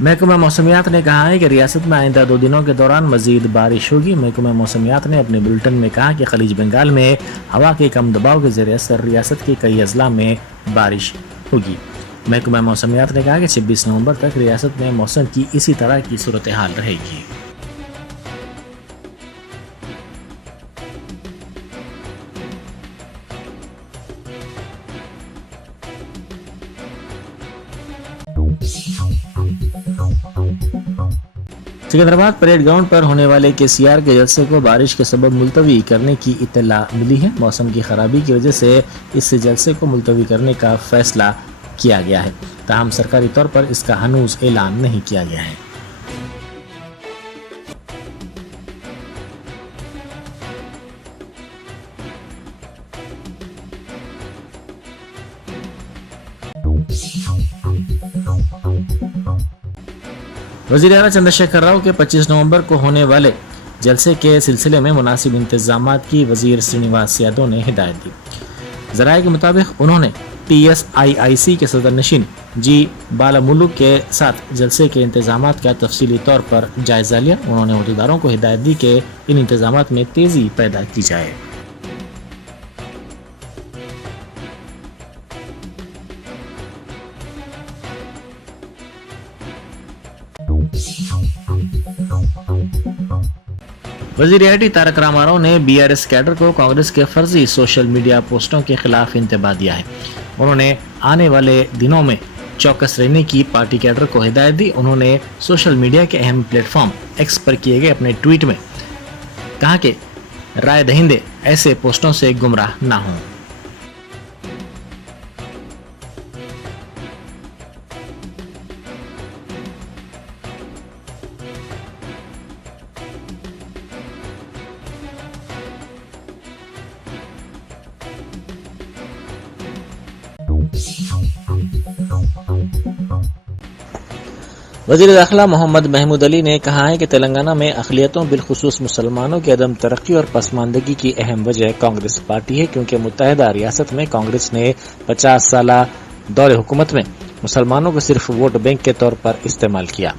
महकमा मौसमियात ने कहा है कि रियासत में आइंदा 2 दिनों के दौरान मजीद बारिश होगी। महकमा मौसमियात ने अपने बुलेटिन में कहा कि खलीज बंगाल में हवा के कम दबाव के जरिए असर रियासत के कई अजला में बारिश होगी। महकमा मौसमियात ने कहा कि 26 नवंबर तक रियासत में मौसम की इसी तरह की सूरत हाल रहेगी। सिकंदराबाद परेड ग्राउंड पर होने वाले केसीआर के जलसे को बारिश के सबब मुलतवी करने की इत्तला मिली है। मौसम की खराबी की वजह से इस जलसे को मुलतवी करने का फैसला किया गया है। ताहम सरकारी तौर पर इसका हनूज ऐलान नहीं किया गया है। वज़ीर आला चंद्रशेखर राव के 25 नवंबर को होने वाले जलसे के सिलसिले में मुनासिब इंतजामात की वज़ीर श्रीनिवास यादव ने हिदायत दी। ज़राए के मुताबिक उन्होंने TSIIC के सदर नशीन जी बालामुलुक के साथ जलसे के इंतजामात का तफसीली तौर पर जायजा लिया। उन्होंने अहदेदारों को हिदायत दी कि इन इंतजामात में तेज़ी पैदा की जाए। वज़ीर आईटी तारक रामाराव ने BRS कैडर को कांग्रेस के फर्जी सोशल मीडिया पोस्टों के खिलाफ इंतबाह दिया है। उन्होंने आने वाले दिनों में चौकस रहने की पार्टी कैडर को हिदायत दी। उन्होंने सोशल मीडिया के अहम प्लेटफॉर्म X पर किए गए अपने ट्वीट में कहा कि राय दहिंदे ऐसे पोस्टों से गुमराह ना हों। वज़ीर दाखिला मोहम्मद महमूद अली ने कहा है कि तेलंगाना में अक़लियतों बिलखुसूस मुसलमानों की अदम तरक्की और पसमानदगी की अहम वजह कांग्रेस पार्टी है, क्योंकि मुत्तहिदा रियासत में कांग्रेस ने 50 साला दौरे हुकूमत में मुसलमानों को सिर्फ वोट बैंक के तौर पर इस्तेमाल किया।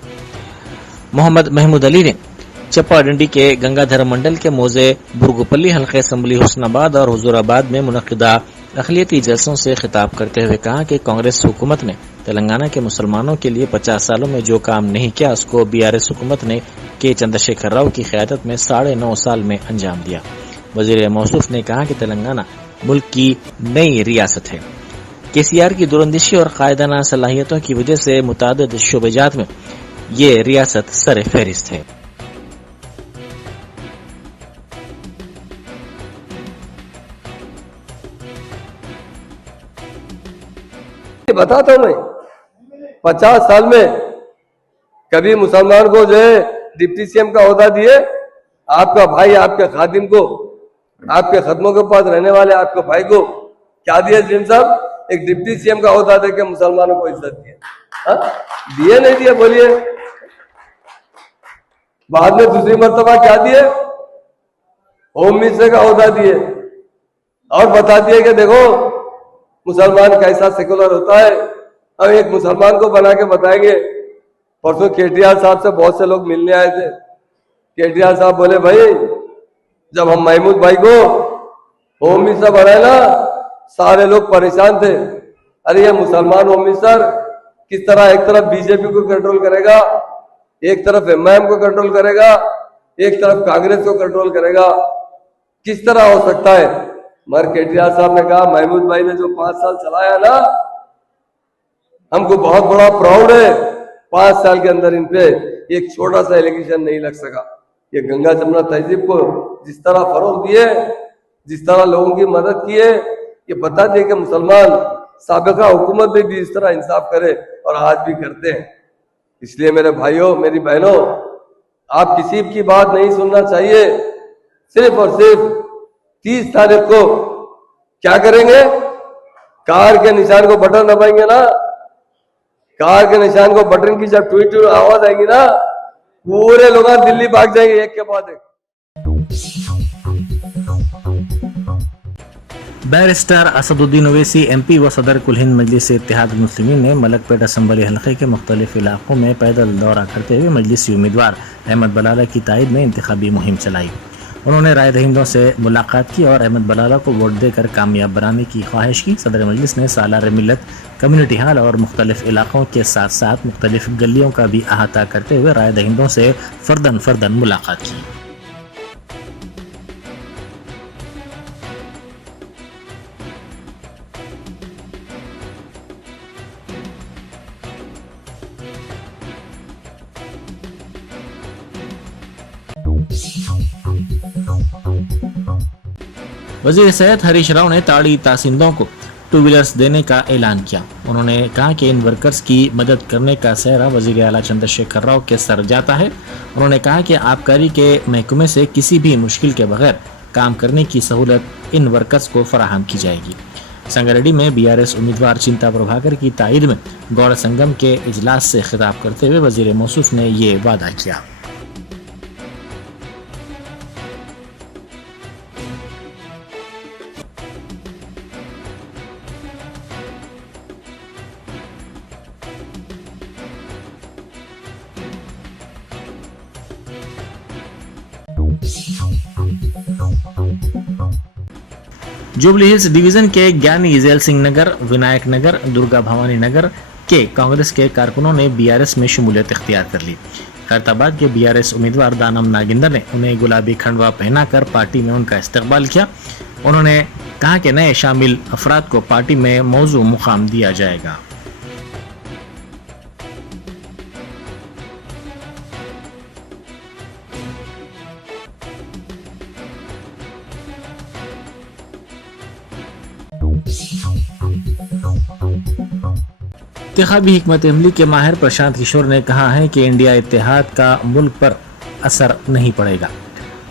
मोहम्मद महमूद अली ने चप्पाडंडी के गंगाधर मंडल के मौजे बुरगुपल्ली हल्के असम्बली हुस्नाबाद और हुजूराबाद में मुनक्किदा अक़लियती जलसों से खिताब करते हुए कहा कि कांग्रेस हुकूमत ने तेलंगाना के मुसलमानों के लिए 50 सालों में जो काम नहीं किया उसको BRS हुकूमत ने के चंद्रशेखर राव की क़यादत में 9.5 साल में अंजाम दिया। वज़ीर मौसूफ ने कहा कि तेलंगाना मुल्क की नई रियासत है। KCR की दूरंदेशी और कायदाना सलाहियतों की वजह से मुतादिद शोबेजात में ये रियासत सर फहरिस्त है। बताता हूं मैं 50 साल में कभी मुसलमान को जो है डिप्टी CM का ओहदा दिए, आपका भाई आपके खादिम को, आपके खदमों के पास रहने वाले आपके भाई को क्या दिए सीएम साहब? एक डिप्टी CM का ओहदा देके मुसलमानों को इज्जत दिए। दिए नहीं दिए बोलिए? बाद में दूसरी मर्तबा क्या दिए? होम मिनिस्टर का ओहदा दिए और बता दिए कि देखो मुसलमान कैसा सेकुलर होता है। हम एक मुसलमान को बना के बताएंगे। परसों KTR साहब से बहुत से लोग मिलने आए थे। KTR साहब बोले भाई जब हम महमूद भाई को होम मिनिस्टर बनाए ना, सारे लोग परेशान थे। अरे ये मुसलमान होम मिनिस्टर किस तरह एक तरफ बीजेपी को कंट्रोल करेगा, एक तरफ MIM को कंट्रोल करेगा, एक तरफ कांग्रेस को कंट्रोल करेगा, किस तरह हो सकता है? मगर KTR साहब ने कहा महमूद भाई ने जो 5 साल चलाया ना, हमको बहुत बड़ा प्राउड है। 5 साल के अंदर इन पे एक छोटा सा एलिगेशन नहीं लग सका। ये गंगा जमुना तहजीब को जिस तरह फरोग दिए, जिस तरह लोगों की मदद की है, ये बता दिए कि मुसलमान साबिका हुकूमत में भी इस तरह इंसाफ करे और आज भी करते हैं। इसलिए मेरे भाइयों मेरी बहनों, आप किसी की बात नहीं सुनना चाहिए। सिर्फ और सिर्फ 30 तारीख को क्या करेंगे? कार के निशान को बटन दबाएंगे ना, कार के निशान को बटन की जब ट्वीट आवाज आएगी ना, पूरे लोग दिल्ली भाग जाएंगे एक के बाद एक। बैरिस्टर असदुद्दीन ओवैसी MP व सदर कुल हिंद मजलिस इत्तेहाद मुस्लिमीन ने मलकपेट असम्बली हलके के मुख्तलिफ इलाकों में पैदल दौरा करते हुए मजलिसी उम्मीदवार अहमद बलाला की तायद में इंतखाबी मुहिम चलाई। उन्होंने राय दहिंदों से मुलाकात की और अहमद बलाला को वोट देकर कामयाब बनाने की ख्वाहिश की। सदर मजलिस ने सालार मिलत, कम्युनिटी हॉल और मुख्तलिफ इलाकों के साथ साथ मुख्तलिफ गलियों का भी अहाता करते हुए राय दहिंदों से फर्दन फर्दन मुलाकात की। वजीर सेहत हरीश राव ने ताड़ी तासिंदों को 2 व्हीलर्स देने का ऐलान किया। उन्होंने कहा कि इन वर्कर्स की मदद करने का सेहरा वजीर आला चंद्रशेखर राव के सर जाता है। उन्होंने कहा कि आबकारी के महकमे से किसी भी मुश्किल के बगैर काम करने की सहूलत इन वर्कर्स को फराहम की जाएगी। संगारेड्डी में BRS उम्मीदवार चिंता प्रभाकर की तायद में गौड़ संगम के इजलास से खिताब करते हुए वजीर मौसूफ ने ये वादा किया। जुबली हिल्स डिवीजन के ज्ञानी जैल सिंह नगर, विनायक नगर, दुर्गा भवानी नगर के कांग्रेस के कारकुनों ने BRS में शमूलियत इख्तियार कर ली। खैरताबाद के BRS उम्मीदवार दानम नागिंदर ने उन्हें गुलाबी खंडवा पहनाकर पार्टी में उनका इस्तकबाल किया। उन्होंने कहा कि नए शामिल अफराद को पार्टी में मौजू मुकाम दिया जाएगा। इंतखाबी हिकमत अमली के माहिर प्रशांत किशोर ने कहा है कि इंडिया इत्तेहाद का मुल्क पर असर नहीं पड़ेगा।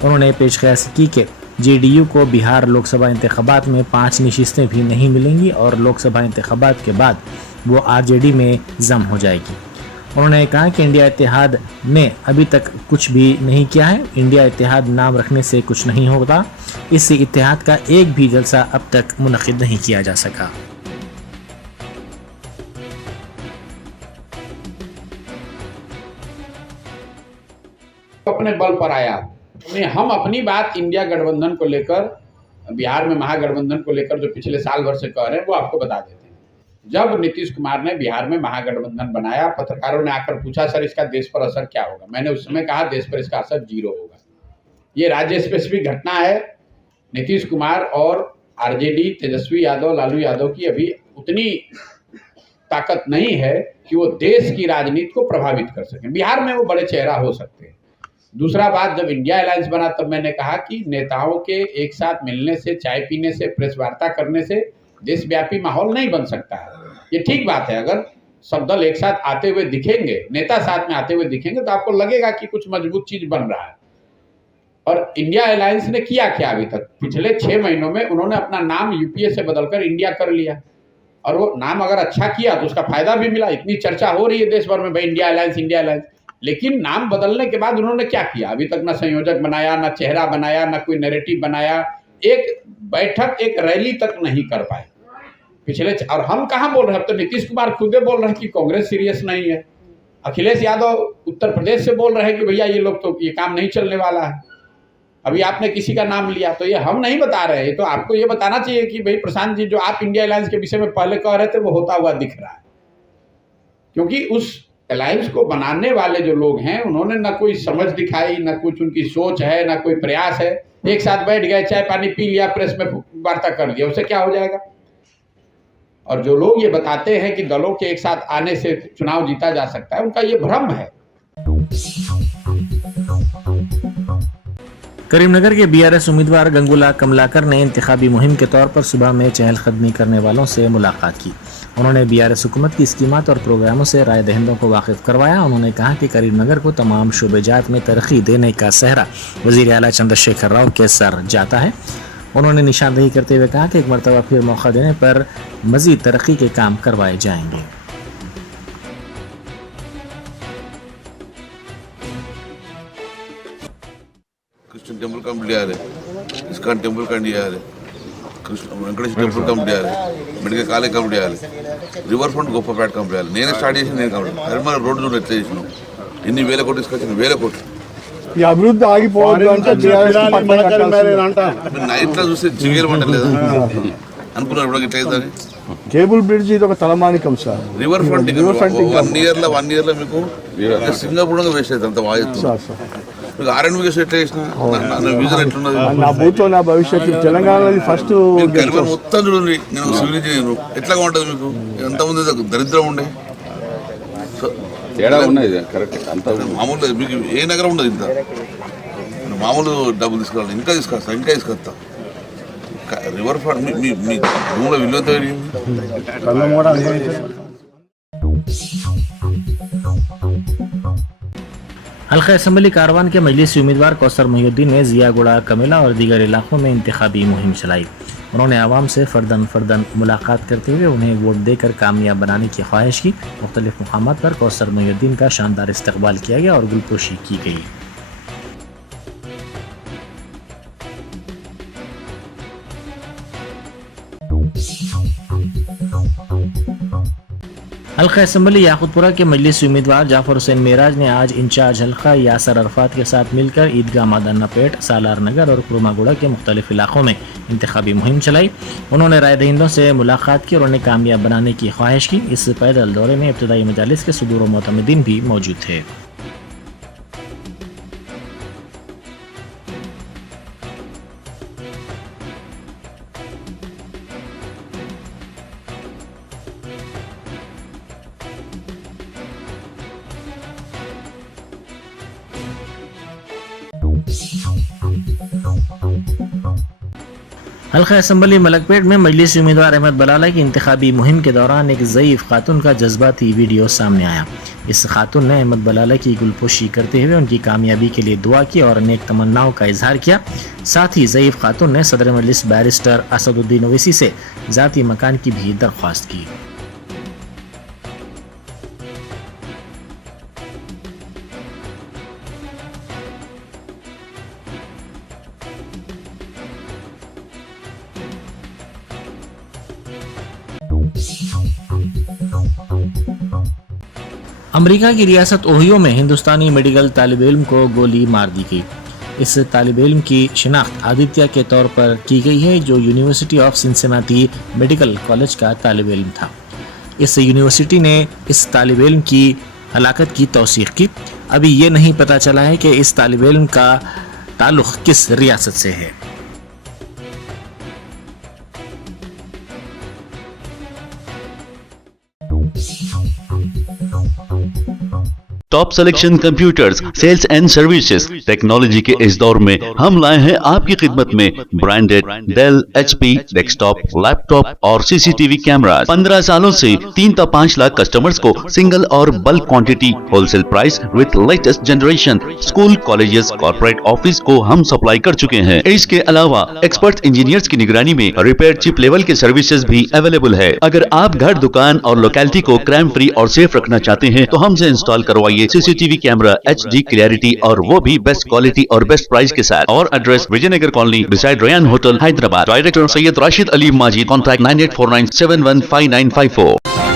उन्होंने पेशकश की कि JDU को बिहार लोकसभा इंतखाबात में 5 नशिस्तें भी नहीं मिलेंगी और लोकसभा इंतखाबात के बाद वो RJD में जम हो जाएगी। उन्होंने कहा कि इंडिया इत्तेहाद ने अभी तक कुछ भी नहीं किया है। इंडिया इत्तेहाद नाम रखने से कुछ नहीं होता। इससे इत्तेहाद का एक भी जलसा अब तक मुनक़िद नहीं किया जा सका। अपने बल पर आया। हम अपनी बात इंडिया गठबंधन को लेकर, बिहार में महागठबंधन को लेकर जो पिछले साल भर से कह रहे हैं वो आपको बता देते हैं। जब नीतीश कुमार ने बिहार में महागठबंधन बनाया, पत्रकारों ने आकर पूछा सर इसका देश पर असर क्या होगा। मैंने उस समय कहा देश पर इसका असर 0 होगा। ये राज्य स्पेसिफिक घटना है। नीतीश कुमार और RJD, तेजस्वी यादव, लालू यादव की अभी उतनी ताकत नहीं है कि वो देश की राजनीति को प्रभावित कर सकें। बिहार में वो बड़े चेहरा हो सकते हैं। दूसरा बात, जब इंडिया अलायंस बना तब मैंने कहा कि नेताओं के एक साथ मिलने से, चाय पीने से, प्रेस वार्ता करने से देशव्यापी माहौल नहीं बन सकता है। ये ठीक बात है। अगर सब दल एक साथ आते हुए दिखेंगे, नेता साथ में आते हुए दिखेंगे तो आपको लगेगा कि कुछ मजबूत चीज बन रहा है। और इंडिया अलायंस ने किया क्या अभी तक? पिछले 6 महीनों में उन्होंने अपना नाम UPA से बदलकर इंडिया कर लिया और वो नाम अगर अच्छा किया तो उसका फायदा भी मिला। इतनी चर्चा हो रही है देश भर में भाई इंडिया अलायंस, इंडिया अलायंस। लेकिन नाम बदलने के बाद उन्होंने क्या किया? अभी तक ना संयोजक बनाया, ना चेहरा बनाया, ना कोई नैरेटिव बनाया। एक बैठक, एक रैली तक नहीं कर पाए पिछले। और हम कहाँ बोल रहे हैं? अब तो नीतीश कुमार खुद बोल रहे हैं कि कांग्रेस सीरियस नहीं है। अखिलेश यादव उत्तर प्रदेश से बोल रहे हैं कि भैया ये लोग तो ये काम नहीं चलने वाला है। अभी आपने किसी का नाम लिया तो ये हम नहीं बता रहे हैं। तो आपको ये बताना चाहिए कि भाई प्रशांत जी, जो आप इंडिया अलायंस के विषय में पहले कह रहे थे वो होता हुआ दिख रहा है। क्योंकि उस अलायंस को बनाने वाले जो लोग हैं उन्होंने ना कोई समझ दिखाई, ना कुछ उनकी सोच है, ना कोई प्रयास है। एक साथ बैठ गए, चाय पानी पी लिया, प्रेस में वार्ता कर लिया, उससे क्या हो जाएगा? और जो लोग ये बताते हैं कि दलों के एक साथ आने से चुनाव जीता जा सकता है, उनका ये भ्रम है। करीमनगर के BRS उम्मीदवार गंगूला कमलाकर ने इंतखाबी मुहिम के तौर पर सुबह में चहलकदमी करने वालों से मुलाकात की। उन्होंने BRS हुकूमत की स्कीमात और प्रोग्रामों से राय दहिंदों को वाकिफ करवाया। उन्होंने कहा कि करीमनगर को तमाम शोबेजात में तरक्की देने का सेहरा वजीर आला चंद्रशेखर राव के सर जाता है। उन्होंने निशानदेही करते हुए कहा कि एक मरतबा फिर मौका देने पर मजीद तरक्की के काम करवाए जाएंगे। क्रिश्चियन टेम्पल कंप्लीट है, इस्कॉन टेम्पल कंप्लीट है, వెంకటేశ్వర టెంపుల్ కంప్లీట్ చేయాలి, మెడికల్ కాలేజ్ కంప్లీట్ చేయాలి, రివర్ ఫ్రంట్ గొప్పపేట కంప్లీట్ చేయాలి. నేనే స్టార్ట్ చేసి నేను కంప్లీట్. కరీంనగర్ రోడ్డు చూడండి ఎట్లా చేసినాం, ఎన్ని వేల కోట్లు తీసుకొచ్చిన, వేల కోట్లు. ఈ అభివృద్ధి ఆగిపోవద్దు అంటే నైట్లో చూస్తే జిగేలు పంటలేదు అనుకున్నారు ఇప్పుడు ఇట్లా అవుతుంది. కేబుల్ బ్రిడ్జ్ ఇది ఒక తలమానికం సార్. రివర్ ఫ్రంట్ 1 ఇయర్ లో మీకు సింగపూర్ వేస్ట్ అవుతుంది అంత వాయిస్. మీకు ఆర్ఎండ్బి ఎట్లా చేసిన విజన్ ఎట్లున్నది నా భూతో నా భవిష్యత్తు. తెలంగాణలో ఫస్ట్ కరీంనగర్ మొత్తం చూడండి. నేను సివిల్ ఇంజనీర్, ఎట్లాగా ఉంటుంది మీకు? ఎంతమంది దరిద్రం ఉండే తేడా ఉన్నది కరెక్ట్. అంత మామూలు మీకు ఏ నగరం ఉండదు ఇంత. మామూలు డబ్బులు తీసుకురావాలి, ఇంకా తీసుకొస్తా. రివర్ ఫ్రంట్ మీ భూమిలో విలువ పెరిగింది. हल्का असम्बली कारवान के मजलिसी उम्मीदवार कौसर मोहिउद्दीन ने जियागुड़ा, कमेला और दीगर इलाकों में इंतखाबी मुहिम चलाई। उन्होंने आवाम से फर्दन मुलाकात करते हुए उन्हें वोट देकर कामयाब बनाने की ख्वाहिश की। मुख्तलिफ मुकामात पर कौसर मोहिउद्दीन का शानदार इस्तकबाल किया गया और गुलपोशी की गई। हल्का असम्बली याकूतपुरा के मजलिसी उम्मीदवार जाफर हुसैन मेराज ने आज इंचार्ज हल्का यासर अरफात के साथ मिलकर ईदगाह मादानापेट, सालार नगर और कुरमागुड़ा के मुख्तलिफ इलाकों में इंतखाबी मुहिम चलाई। उन्होंने राय दहिंदों से मुलाकात की और उन्हें कामयाब बनाने की ख्वाहिश की। इस पैदल दौरे में इब्तदाई मजालिस के सदूर व मोतमिदीन भी मौजूद थे। हल्का असम्बली मलकपेट में मजलिसी उम्मीदवार अहमद बलाला की इंतखाबी मुहिम के दौरान एक ज़ईफ़ खातून का जज्बाती वीडियो सामने आया। इस खातून ने अहमद बलाला की गुलपोशी करते हुए उनकी कामयाबी के लिए दुआ की और नेक तमन्नाओं का इजहार किया। साथ ही ज़ईफ़ खातून ने सदर मजलिस बैरिस्टर असदुद्दीन ओवैसी से ज़ाती मकान की भी दरख्वास्त की। अमेरिका की रियासत ओहियो में हिंदुस्तानी मेडिकल तालिब इल्म को गोली मार दी गई। इस तालिब इल्म की शिनाख्त आदित्य के तौर पर की गई है, जो university of Cincinnati medical college का तालिब इल्म था। इस यूनिवर्सिटी ने इस तालिब इल्म की हलाकत की तौसीक की। अभी ये नहीं पता चला है कि इस तालिब इल्म का ताल्लुक़ किस रियासत से है। Top selection computers, sales and services. Technology के इस दौर में हम लाए हैं आपकी खिदमत में branded Dell, HP desktop, laptop और सीसीटीवी कैमरा। 15 सालों से 3 से 5 लाख कस्टमर्स को सिंगल और bulk quantity, wholesale price with latest generation. School, colleges, corporate office को हम सप्लाई कर चुके हैं। इसके अलावा एक्सपर्ट इंजीनियर्स की निगरानी में रिपेयर चिप लेवल के सर्विसेज भी अवेलेबल है। अगर आप घर, दुकान और लोकेलिटी को क्राइम फ्री और सेफ रखना चाहते हैं तो हमसे इंस्टॉल करवाइए सीसीटीवी कैमरा, HD क्लैरिटी और वो भी बेस्ट क्वालिटी और बेस्ट प्राइस के साथ। और address Vijayanagar colony beside Ryan hotel, Hyderabad. Director Syed Rashid Ali Majid. Contact 9849715954।